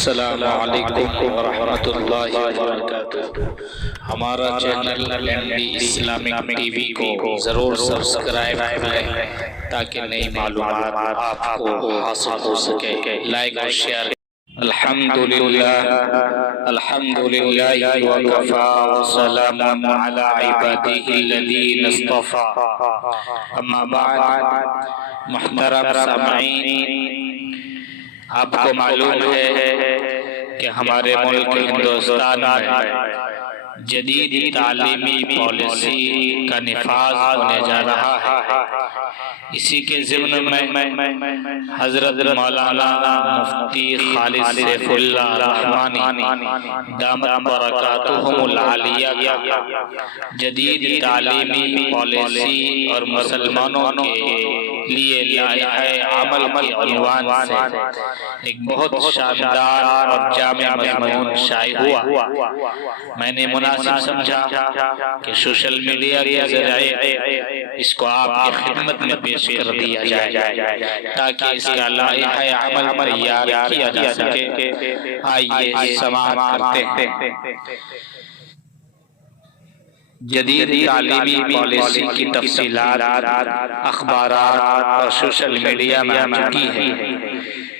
السلام علیکم ورحمۃ اللہ وبرکاتہ۔ ہمارا channel LND Islamic T V کو ضرور سبسکرائب کریں تاکہ نئی معلومات آپ کو حاصل ہو سکے۔ لائک اور شیئر۔ الحمدللہ وکفی وسلام علی عبادہ الذین اصطفی۔ اما بعد، محترم سامعین، آپ کو معلوم ہے کہ ہمارے ملک ہندوستان میں جدید تعلیمی پالیسی کا نفاذ ہونے جا رہا ہے۔ اسی کے ضمن میں حضرت مولانا مفتی خالد سیف اللہ رحمانی دامت برکاتہم العالیہ جدید تعلیمی پالیسی اور مسلمانوں کے لیے لائحہ عمل کے عنوان سے ایک بہت شاندار اور جامع مضمون شائع ہوا۔ میں نے مناسب سمجھا کہ سوشل میڈیا کے ذریعے اس کو آپ کی خدمت میں پیش کر دیا جائے تاکہ اس کا لائحہ عمل تیار کیا جا سکے۔ آئیے سماعت کرتے ہیں۔ جدید تعلیمی پالیسی کی تفصیلات اخبارات اور سوشل میڈیا میں آ چکی ہے۔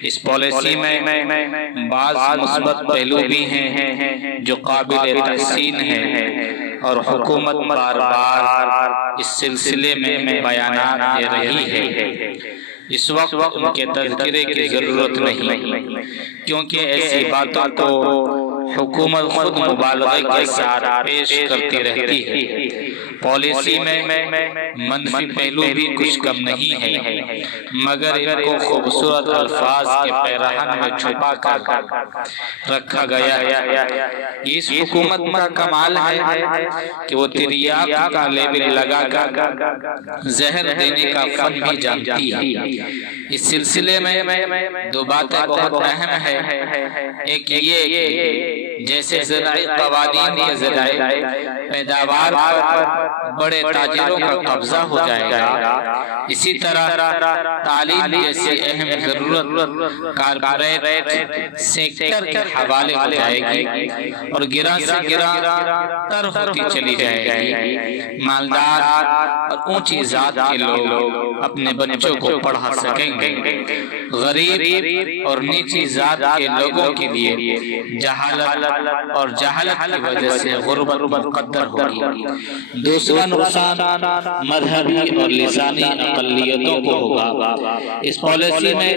اس پالیسی میں بعض مثبت پہلو بھی ہیں جو قابل تحسین ہیں، اور حکومت بار بار اس سلسلے میں بیانات دے رہی ہے۔ اس وقت ان کے تذکرے کی ضرورت نہیں، کیونکہ ایسی باتوں کو حکومت خود مبالغے کے ساتھ پیش کرتی رہتی ہے۔ پالیسی میں منفی پہلو بھی کچھ کم نہیں ہے، مگر ان کو خوبصورت الفاظ کے پیرہن میں چھپا کر رکھا گیا ہے۔ اس حکومت کا کمال ہے کہ وہ تریاق کا لیبل لگا کر زہر دینے کا فن بھی جانتی ہے۔ اس سلسلے میں دو باتیں بہت اہم ہیں۔ ایک یہ کہ جیسے زرعی قوانین کے ذریعے پیداوار پر بڑے تاجروں کا قبضہ ہو جائے گا، اسی طرح تعلیم جیسی اہم ضرورت کارپوریٹ سیکٹر کے حوالے ہو جائے گی اور گراں سے گراں تر ہوتی چلی جائے گی۔ مالدار اور اونچی ذات کے لوگ اپنے بچوں کو پڑھا سکیں گے، غریب اور نیچی ذات کے لوگوں کے لیے جہالت اور جہالت کی وجہ سے غربت مقدر ہوگی۔ دوسرا نقصان مذہبی اور لسانی اقلیتوں کو ہوگا۔ اس پالیسی میں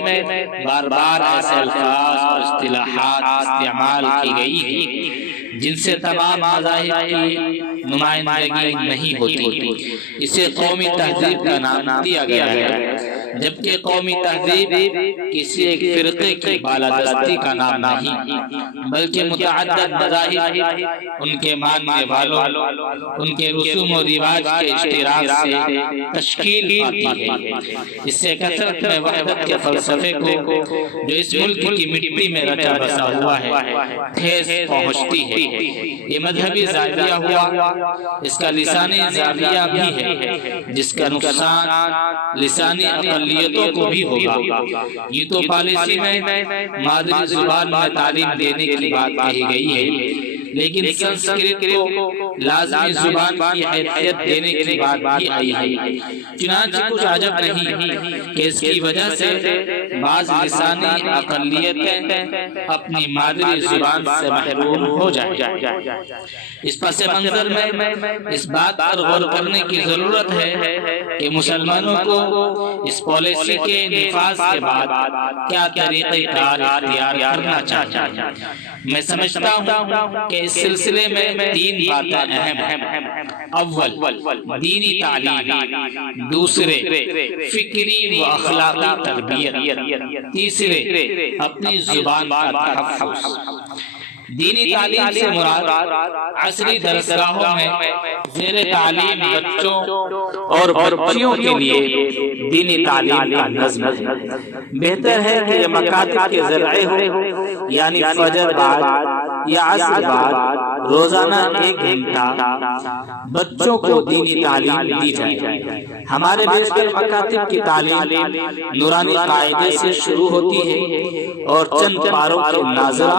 بار بار ایسے الفاظ اور اصطلاحات استعمال کی گئی ہیں جن سے تمام مذاہب کی نمائندگی نہیں ہوتی۔ اسے قومی تہذیب کا نام دیا گیا ہے، جبکہ قومی تہذیب کسی ایک فرقے کی بالادستی کا نام نہیں، بلکہ متعدد مذاہب، ان کے ماننے والوں، ان کے رسوم و رواج کے اشتراک سے تشکیل پاتی ہے۔ اس سے کثرت میں وحدت کے فلسفے کو جو اس ملک کی مٹی میں رچا بسا ہوا ہے ٹھیس پہنچتی ہے۔ یہ مذہبی زاویہ ہوا، اس کا لسانی زاویہ بھی ہے، جس کا نقصان لسانی اقلیتوں کو بھی ہوگا۔ یہ تو پالیسی میں مادری زبان میں تعلیم دینے کی بات کہی گئی ہے، لیکن سنسکرت کو لازمی زبان کی حیثیت دینے کی بات بھی آئی ہے۔ چنانچہ کچھ عجب نہیں کہ اس کی وجہ سے بعض لسانی اقلیتیں اپنی مادری زبان سے محروم ہو جائیں۔ اس پس منظر میں اس بات پر غور کرنے کی ضرورت ہے کہ مسلمانوں کو اس پالیسی کے نفاذ کے بعد کیا طریقہ کار اختیار کرنا چاہیے۔ میں سمجھتا ہوں کہ اس سلسلے میں تین باتیں اہم ہیں۔ اول، دینی تعلیم، دوسرے، فکری و اخلاقی تربیت، تیسرے، اپنی زبان کا تحفظ۔ دینی تعلیم سے مراد عصری درسگاہوں میں زیر تعلیم بچوں اور بچیوں کے لیے دینی تعلیم کا نظم ہے۔ بہتر ہے کہ یہ مکاتب کے ذریعے ہو، یعنی فجر بعد یا عصر بعد روزانہ 1 گھنٹہ بچوں کو دینی تعلیم دی جائے۔ ہمارے بیشتر مکاتب کی تعلیم نورانی قاعدے سے شروع ہوتی ہے اور چند پاروں کے ناظرہ،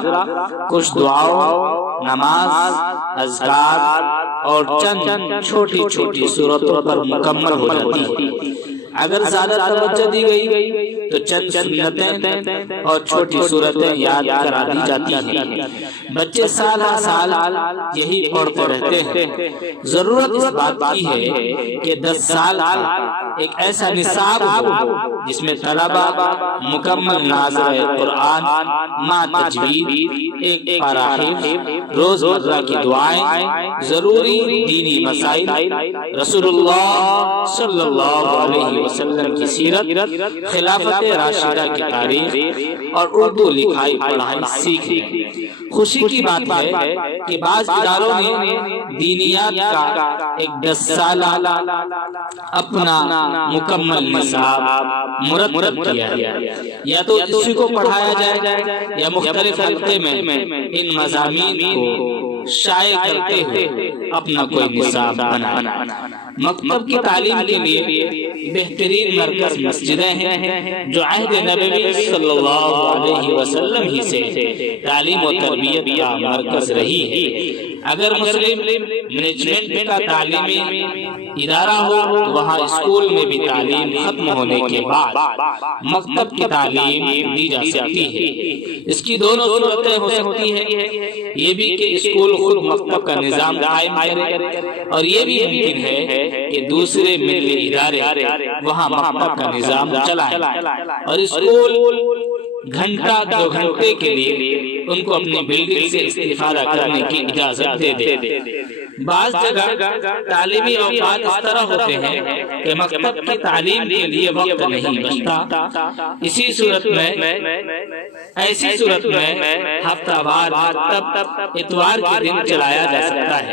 کچھ دعاؤں، نماز، اذکار اور چند چھوٹی چھوٹی صورتوں پر مکمل ہو جاتی ہے۔ اگر زیادہ توجہ دی گئی تو چند سنتیں اور چھوٹی صورتیں یاد کرا دی جاتی ہیں۔ بچے سال ہر سال یہی پڑھتے رہتے ہیں۔ ضرورت اس بات کی ہے کہ 10 سال ایک ایسا نصاب ہو جس میں طلبہ مکمل ناظر قرآن مع تجوید، ایک پاراحفظ، روزمرہ کی دعائیں، ضروری دینی مسائل، رسول اللہ صلی اللہ علیہ وسلم کی سیرت، خلافت راشدہ کی تاریخ اور اردو لکھائی پڑھائی سیکھیں۔ خوشی کی بات ہے کہ بعض اداروں نے دینیات کا ایک 10 سالہ اپنا مکمل نصاب مرتب کیا ہے۔ یا تو اسی کو پڑھایا جائے یا مختلف حلقے میں ان مضامین کو شائع کرتے ہوئے اپنا کوئی نصاب بنانا۔ مکتب کی تعلیم کے لیے بہترین مرکز مسجدیں ہیں جو عہد نبوی صلی اللہ علیہ وسلم ہی سے تعلیم و تربیت کا مرکز رہی ہے۔ اگر مسلم مینجمنٹ کا تعلیمی ادارہ ہو تو وہاں اسکول میں بھی تعلیم ختم ہونے کے بعد مکتب کی تعلیم دی جا سکتی ہے۔ اس کی دونوں صورتیں ہو سکتی ہیں، یہ بھی کہ اسکول خود مکتب کا نظام قائم کرے، اور یہ بھی ممکن ہے کہ دوسرے ملی ادارے وہاں مکتب کا نظام چلائیں اور اسکول گھنٹہ 2 گھنٹے کے لیے ان کو اپنی بلڈنگ سے استفادہ کرنے کی اجازت دے دے۔ بعض جگہ تعلیمی اوقات اس طرح ہوتے ہیں کہ مکتب کی تعلیم کے لیے وقت نہیں بچتا۔ ایسی صورت میں ہفتہ وار مکتب اتوار کے دن چلایا جا سکتا ہے۔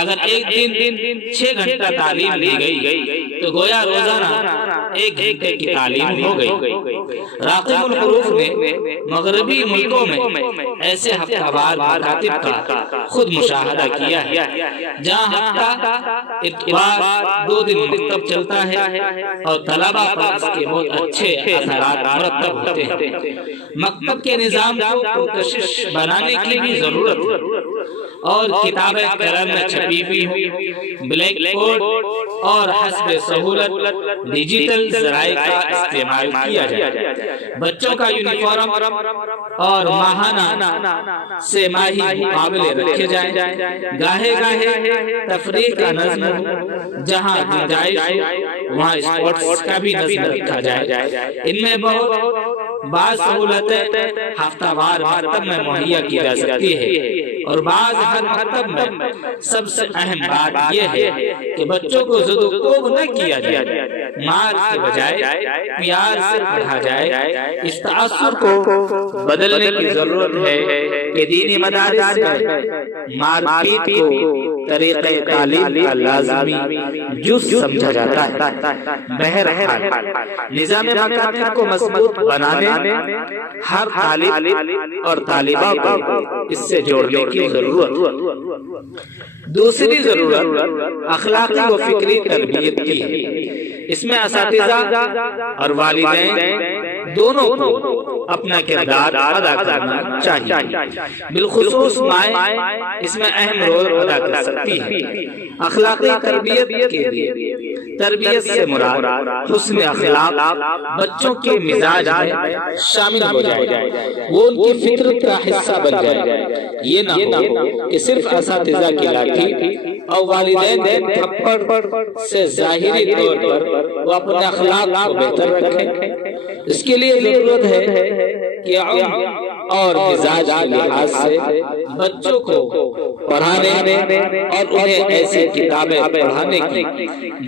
اگر ایک دن 6 گھنٹہ تعلیم دی گئی تو گویا روزانہ 1 گھنٹے کی تعلیم ہو گئی۔ راقب الحروف نے مغربی ملکوں میں ایسے ہفتہ وار مکاتب کا خود مشاہدہ کیا ہے، جہاں ہفتہ اتوار 2 دن مکتب چلتا ہے اور طلبہ پر اس کے بہت اچھے اثرات مرتب ہوتے ہیں۔ مکتب کے نظام کو پرکشش بنانے کی بھی ضرورت ہے اور کتابیں قلم میں چھپی ہوئی ہوں، بلیک بورڈ اور حسب سہولت ڈیجیٹل ذرائع کا استعمال کیا جائے۔ بچوں کا یونیفارم اور ماہانہ سے ماہی مقابلے رکھے جائیں، گاہے تفریح کا نظم ہو، جہاں گنجائش وہاں اسپورٹس کا بھی نظم رکھا جائے۔ ان میں بہت بعض سہولتیں ہفتہ وار مکتب میں مہیا کی جا سکتی ہے، اور بعض ہر مکتب میں سب سے اہم بات یہ ہے کہ بچوں کو زد و کوب نہ کیا جائے، مار کے بجائے پیار سے پڑھا جائے۔ اس تاثر کو بدلنے کی ضرورت ہے کہ دینی مدارس میں مار پیٹ کو طریقہ تعلیم کا لازمی جز سمجھا جاتا ہے۔ بہرحال نظام مکاتب کو مضبوط بنانے ہر طالب اور طالبہ کو اس سے جوڑنے کی ضرورت۔ دوسری ضرورت اخلاقی و فکری تربیت کی ہے۔ اس میں اساتذہ اور والدین دونوں کو اپنا کردار ادا کرنا چاہیے۔ بالخصوص مائیں اس میں اہم رول ادا کر سکتی ہے۔ اخلاقی تربیت کے لیے تربیت سے مراد حسن اخلاق بچوں کے مزاج میں شامل ہو جائے، وہ ان کی فطرت کا حصہ بن جائے۔ یہ نہ ہو کہ صرف اساتذہ کی لاٹھی اور والدین کے تھپڑ سے ظاہری طور پر وہ اپنے اخلاق کو بہتر رکھیں۔ اس کے لیے ضرورت ہے کہ اور مزاج کے لحاظ سے بچوں کو پڑھانے اور انہیں ایسی کتابیں پڑھانے کی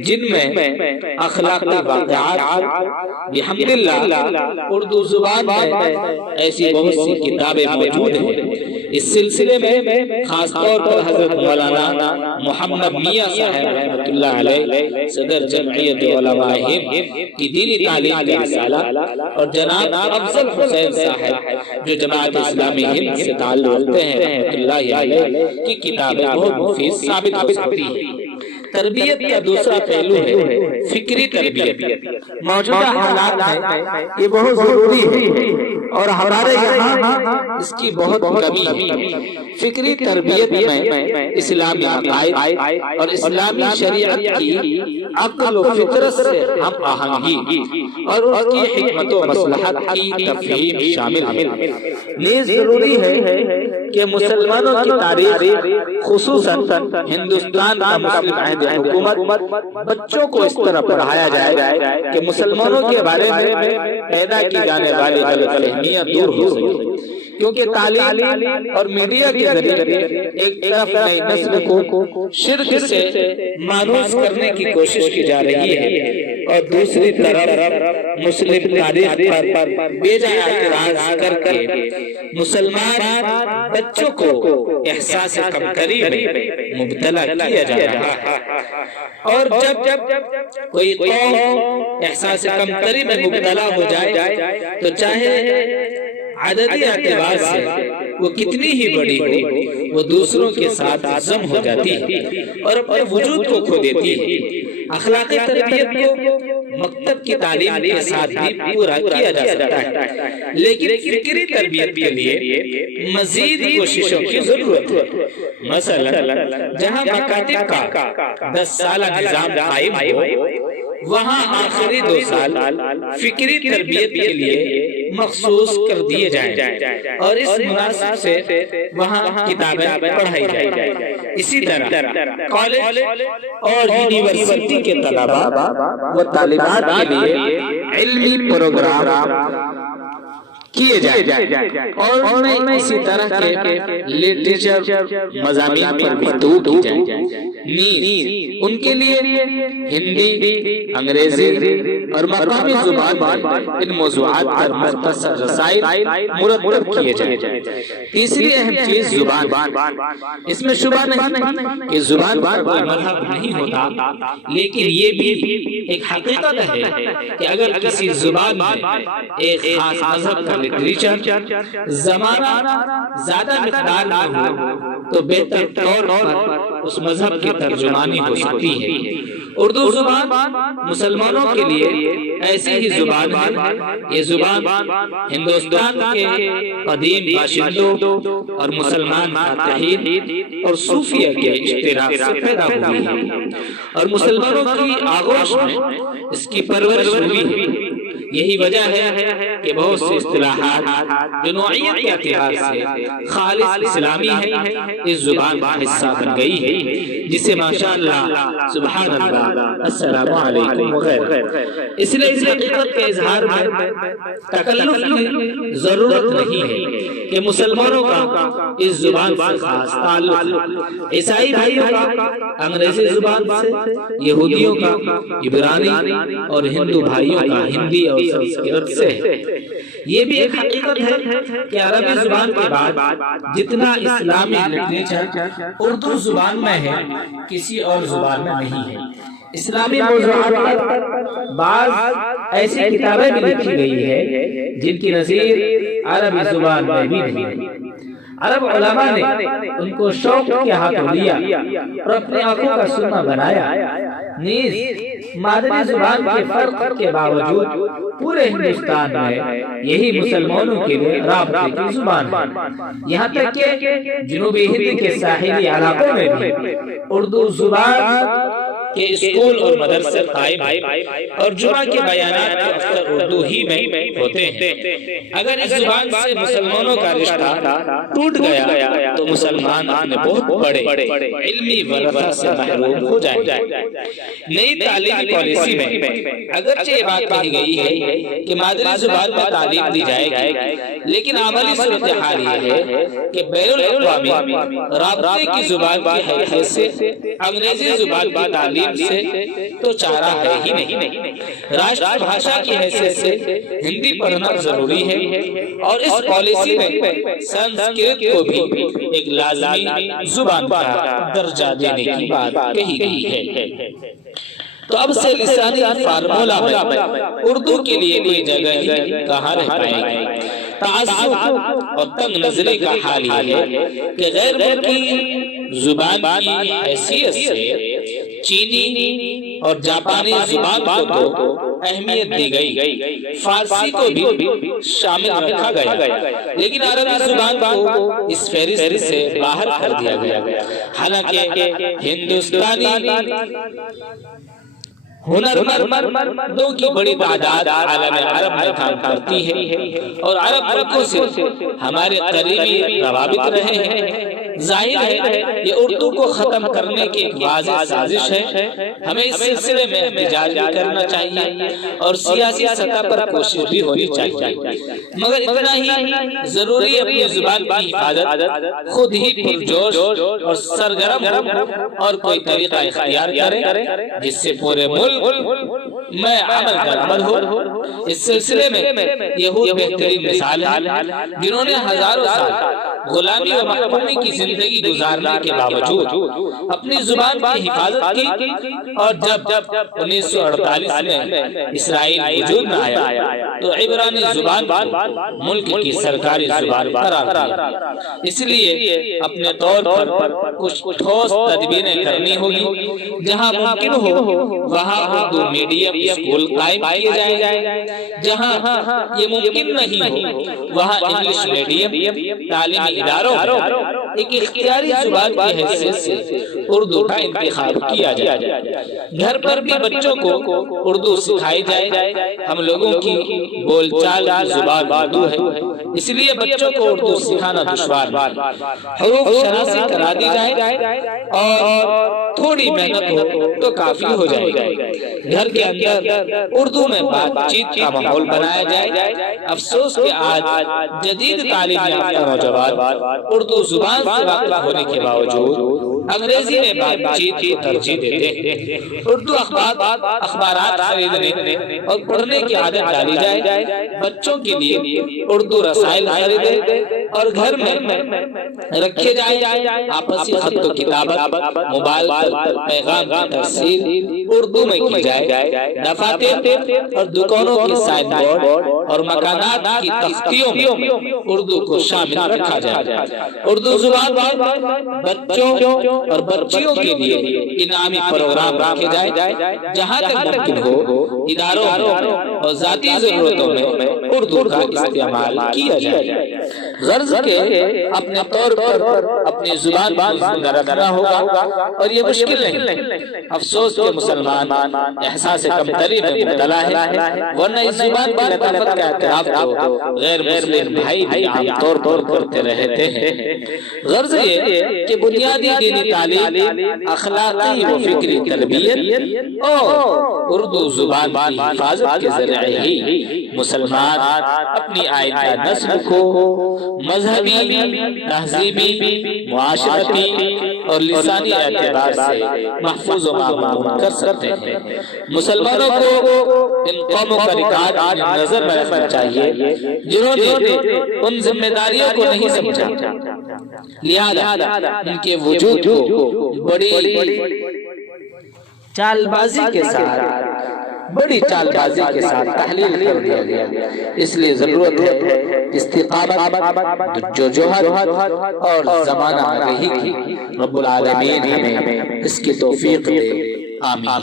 جن میں اخلاقی واقعات، الحمدللہ اردو زبان میں ایسی بہت سی کتابیں موجود ہیں اس سلسلے میں خاص طور پر حضرت مولانا محمد میاں صاحب رحمۃ اللہ علیہ صدر جمعیت علماء ہند کی دینی تعلیم کا رسالہ اور جناب افضل حسین صاحب جو جماعت اسلامی ہند سے تعلق رکھتے ہیں رحمۃ اللہ علیہ کی کتابیں بہت مفید ثابت ہو سکتی ہیں۔ تربیت کا دوسرا پہلو ہے فکری تربیت۔ موجودہ حالات میں یہ بہت ضروری ہے اور ہمارے یہاں اس کی بہت کمی ہے۔ فکری تربیت میں اسلامی عقائد اور اسلامی شریعت کی عقل و فطرت سے ہم آہنگی اور اس کی حکمت و مصلحت کی تفہیم شامل ہے۔ نیز ضروری ہے کہ مسلمانوں کی تاریخ خصوصاً ہندوستان کا مسلم عہد حکومت بچوں کو اس طرح پڑھایا جائے کہ مسلمانوں کے بارے میں پیدا کی جانے والی غلط فہمیاں دور ہو سکیں، کیونکہ تعلیم اور میڈیا کے ذریعے ایک طرف نئی نسل کو شرک سے مانوس کرنے کی کوشش کی جا رہی ہے اور دوسری طرف مسلم تاریخ پر بے جا اعتراض کر کے مسلمان بچوں کو احساس کمتری میں مبتلا کیا جا رہا ہے۔ اور جب کوئی قوم احساس کمتری میں مبتلا ہو جائے تو چاہے عددی اعتبار سے وہ کتنی ہی بڑی ہو، وہ دوسروں کے ساتھ ضم ہو جاتی ہے اور اپنے وجود کو کھو دیتی ہے۔ اخلاقی تربیت کو مکتب کی تعلیم کے ساتھ بھی پورا کیا جا سکتا ہے، لیکن فکری تربیت کے لیے مزید کوششوں کی ضرورت ہے۔ مثلا جہاں مکاتب کا 10 سالہ نظام قائم ہو، وہاں آخری 2 سال فکری تربیت کے لیے مخصوص کر دیے جائیں اور اس مناسب سے وہاں کتابیں پڑھائی جائیں۔ اسی طرح کالج اور یونیورسٹی کے طلباء و طالبات کے لیے علمی پروگرام کیے جائیں اور انہیں اسی طرح کے لٹریچر مضامین پر بھی توجہ کی جائے۔ نیز ان کے لیے ہندی، انگریزی اور مقامی زبان میں ان موضوعات پر مختصر رسائل مرتب کیے جائیں۔ تیسری اہم چیز زبان۔ اس میں شبہ نہیں کہ زبان پر کوئی مذہب نہیں ہوتا، لیکن یہ بھی ایک حقیقت ہے کہ اگر کسی زبان میں ایک خاص مذہب کا لٹریچر زمانہ زیادہ مقدار میں ہو تو بہتر طور پر اس مذہب کی ترجمانی ہو سکتی ہے۔ اردو زبان مسلمانوں کے لیے ایسی ہی زبان ہے۔ یہ زبان ہندوستان کے قدیم باشندوں اور مسلمان فاتحین اور صوفیہ کے اشتراک سے پیدا ہوئی ہے اور مسلمانوں کی آغوش میں اس کی پرورش ہوئی ہے۔ یہی وجہ ہے کہ بہت سے اصطلاحات جو نوعیت کے اعتبار سے خالص اسلامی ہیں اس زبان کا حصہ بن گئی ہے، جسے ماشاءاللہ سبحان اللہ السلام علیکم وغیرہ۔ اس لیے اس حقیقت کے اظہار میں تکلف کی ضرورت نہیں ہے کہ مسلمانوں کا اس زبان سے خاص تعلق، عیسائی بھائیوں کا انگریزی زبان سے، یہودیوں کا عبرانی اور ہندو بھائیوں کا ہندی اور سنسکرت سے۔ یہ بھی ایک حقیقت ہے کہ عربی زبان کے بعد جتنا اسلامی لٹریچر اردو زبان میں ہے کسی اور زبان میں نہیں ہے۔ اسلامی موضوعات پر بعض ایسی کتابیں بھی لکھی گئی ہے جن کی نظیر عربی زبان میں بھی نہیں ہے۔ عرب علماء نے ان کو شوق کے ہاتھوں لیا اور اپنے آنکھوں کا سرما بنایا۔ نیز مادری زبان کے فرق کے باوجود پورے ہندوستان میں یہی مسلمانوں کے لیے رابطے کی زبان ہے۔ یہاں تک کہ جنوبی ہند کے ساحلی علاقوں میں بھی اردو زبان کے اسکول اور مدرسے قائم ہیں اور جمعہ کے بیانات کے اکثر اردو ہی میں ہوتے ہیں۔ اگر اس زبان سے مسلمانوں کا رشتہ ٹوٹ گیا تو مسلمان اپنے بہت بڑے علمی ورثہ سے محروم ہو جائیں گے۔ نئی تعلیمی پالیسی میں اگرچہ یہ بات کہی گئی ہے کہ مادری زبان میں تعلیم دی جائے گی، لیکن عملی صورتحال یہ ہے کہ بین الاقوامی رابطے کی زبان کی حیثیت سے انگریزی زبان کی تعلیم تعلیم سے تو چارہ ہے ہی نہیں۔ راشٹر بھاشا کی حیثیت سے ہندی پڑھنا ضروری ہے اور اس پالیسی میں سنسکرت کو بھی ایک لازمی زبان کا درجہ دینے کی بات کہی گئی ہے۔ تو اب سے لسانی فارمولہ میں اردو کے لیے کوئی جگہ ہی کہاں رہ پائے گی۔ تعصب اور تنگ نظری کا حال یہ ہے کہ غیر ملکی زبان کی حیثیت سے چینی اور جاپانی زبان کو تو اہمیت دی گئی، فارسی کو بھی شامل رکھا گیا، لیکن عربی زبان کو اس فہرست سے باہر کر دیا گیا۔ حالانکہ ہندوستانی ہنرمندوں کی بڑی تعداد عالم عرب میں کام کرتی ہے اور عرب ملکوں سے ہمارے قریبی روابط رہے ہیں۔ ظاہر ہے یہ اردو کو ختم کرنے کی ایک واضح سازش ہے۔ ہمیں اس سلسلے میں احتجاج بھی کرنا چاہیے اور سیاسی سطح پر کوشش بھی ہونی چاہیے، مگر اتنا ہی ضروری ہے اپنی زبان کی حفاظت خود ہی پرجوش اور سرگرم اور کوئی طریقہ اختیار کریں جس سے پورے ملک میں عمل درآمد ہو۔ اس سلسلے میں یہود بہترین مثال ہے، جنہوں نے ہزاروں سال غلامی و محکومی کی زندگی گزارنے کے باوجود اپنی زبان کی حفاظت کی، اور جب 1948 میں اسرائیل وجود میں آیا تو عبرانی زبان کو ملک کی سرکاری زبان قرار دیا۔ اس لیے اپنے طور پر کچھ ٹھوس تدبیریں کرنی ہوگی۔ جہاں ممکن ہو وہاں اردو میڈیم اسکول قائم کیے جائیں، جہاں یہ ممکن نہیں ہو وہاں انگلش میڈیم تعلیمی اداروں میں ایک اختیاری زبان کی حیثیت سے اردو کا انتخاب کیا جائے۔ گھر پر بھی بچوں کو اردو سکھائی جائے۔ ہم لوگوں کی بول چال کی زبان اردو ہے، اس لیے بچوں کو اردو سکھانا دشوار ہے۔ حروف شناسی کرا دی جائے اور تھوڑی محنت ہو تو کافی ہو جائے گا۔ گھر کے اندر اردو میں بات چیت کا ماحول بنایا جائے۔ افسوس کہ آج جدید تعلیم یافتہ نوجوان اردو زبان سے واقف ہونے کے باوجود انگریزی میں بات چیت کی ترجیح دیتے ہیں۔ اردو اخبارات خریدنے اور پڑھنے کی عادت ڈالی جائے۔ بچوں کے لیے اردو رسائل خریدے اور گھر میں رکھے جائے۔ آپسی خط و کتابت، موبائل پر پیغام کی ترسیل اردو میں کی جائے۔ دفاتر اور دکانوں کے سائن بورڈ اور مکانات کی تختیوں میں اردو کو شامل رکھا جائے۔ اردو زبان بچوں اور بچیوں کے لیے انعامی پروگرام رکھے جائے۔ جہاں تک ممکن ہو اداروں اور ذاتی ضرورتوں میں اردو کا استعمال کیا جائے۔ غرض کے اپنے طور پر اپنی زبان کو زندہ رکھنا ہوگا اور یہ مشکل نہیں۔ افسوس کہ مسلمان احساس کمتری میں مبتلا ہے، ورنہ اس زبان کی لطافت کا اعتراف تو غیر مسلم بھائی بھی عام طور پر کرتے رہتے ہیں۔ غرض یہ کہ بنیادی دینی تعلیم، اخلاقی و فکری تربیت اور اردو زبان کی حفاظت کے ذریعے ہی مسلمان اپنی آئندہ نسل کو مذہبی، تہذیبی، معاشرتی اور لسانی اعتبار سے محفوظ و معمون کر سکتے ہیں۔ مسلمانوں کو ان قوموں کا ریکارڈ نظر میں رکھنا چاہیے جنہوں نے ان ذمہ داریوں کو نہیں سمجھا، لہذا ان کے وجود کو بڑی چال بازی کے ساتھ تحلیل کر دیا گیا۔ اس لیے ضرورت ہے استقامت، جوہد اور زمانہ آگہی کی۔ رب العالمین ہمیں اس کی توفیق دے، آمین۔